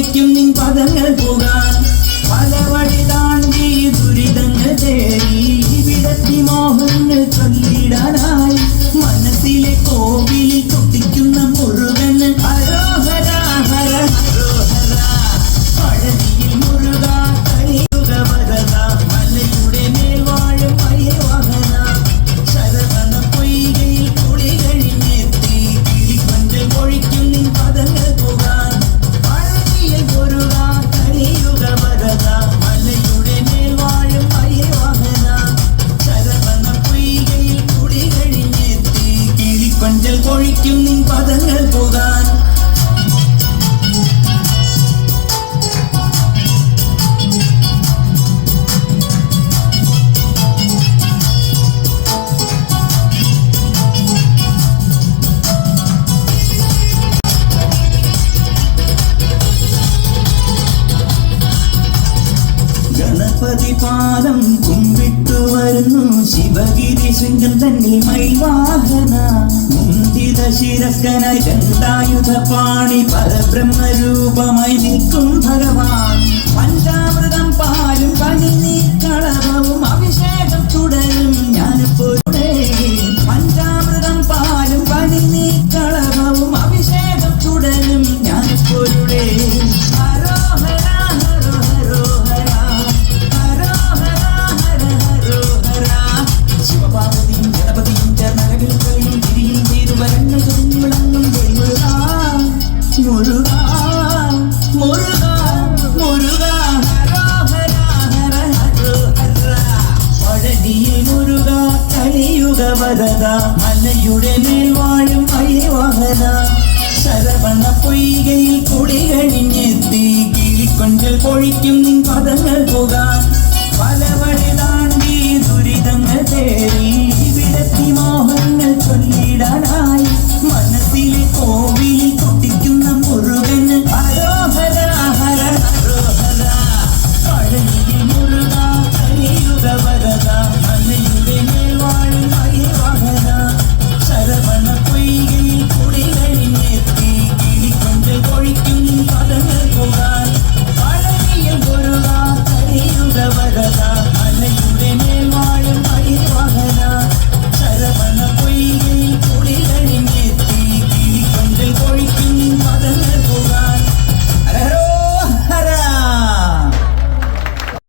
പൊഴിക്കും നിൻ പദങ്ങൾ പോകാൻ പല വഴി താണ്ടി ദുരിതങ്ങൾ തേടി ഇവിടത്തി മോഹങ്ങൾ ചൊല്ലിടാനായി മനസ്സിലെ കോവിലിൽ കൊട്ടിക്കുന്ന മുരുകൻ ഹരോഹര ഹര ഹരോഹര പഴനിയിൽ മുരുക കലിയുഗ വരദ മലയുടെ മേൽ വാഴും അയ്യവാഹന ശരവണ പൊയ്കയിൽ കുളി കഴിഞ്ഞെത്തി കിളിക്കൊഞ്ചൽ പൊഴിക്കും നിൻ പദങ്ങൾ പോകാൻ പഴനിയിൽ മുരുക കലിയുഗ വരദ മലയുടെ മേൽ വാഴും അയ്യവാഹന ശരവണ പൊയ്കയിൽ കുളി കഴിഞ്ഞെത്തി കിളിക്കൊഞ്ചൽ പൊഴിക്കും നിൻ പദങ്ങൾ പോകാൻ ഗണപതി പാദം കുമ്പിട്ടു വരുന്നു ശിവഗിരി ശൃംഗം തന്നിൽ മൈവാഹന മുന്തിത ശിരസ്കനായി ദണ്ഡായുധ പാണി പരബ്രഹ്മരൂപമായി നിൽക്കും ഭഗവാൻ പഞ്ചാമൃതം പാലും പനിനീർക്കളഭവും അഭിഷേകം തുടരും ഞാനിപ്പോഴേ പഞ്ചാമൃതം പാലും പനിനീർക്കളഭവും അഭിഷേകം തുടരും ഞാനിപ്പോഴേ ഹരോഹര ഹരോ ഹരോഹര ശിവപാർവതിയും ഗണപതിയും ചേർന്നഴകിൽ കളിയും തിരിയും തിരുവരങ്ങൾ ചൊരിഞ്ഞുളങ്ങും മുരുക മുരുക മുരുക മുരുക ഹരോഹര ഹര ഹരോഹര പഴനിയിൽ മുരുക കലിയുഗ വരദ മലയുടെ മേൽ വാഴും അയ്യവാഹന ശരവണ പൊയ്കയിൽ കുളി കഴിഞ്ഞെത്തി കിളിക്കൊഞ്ചൽ പൊഴിക്കും നിൻ പദങ്ങൾ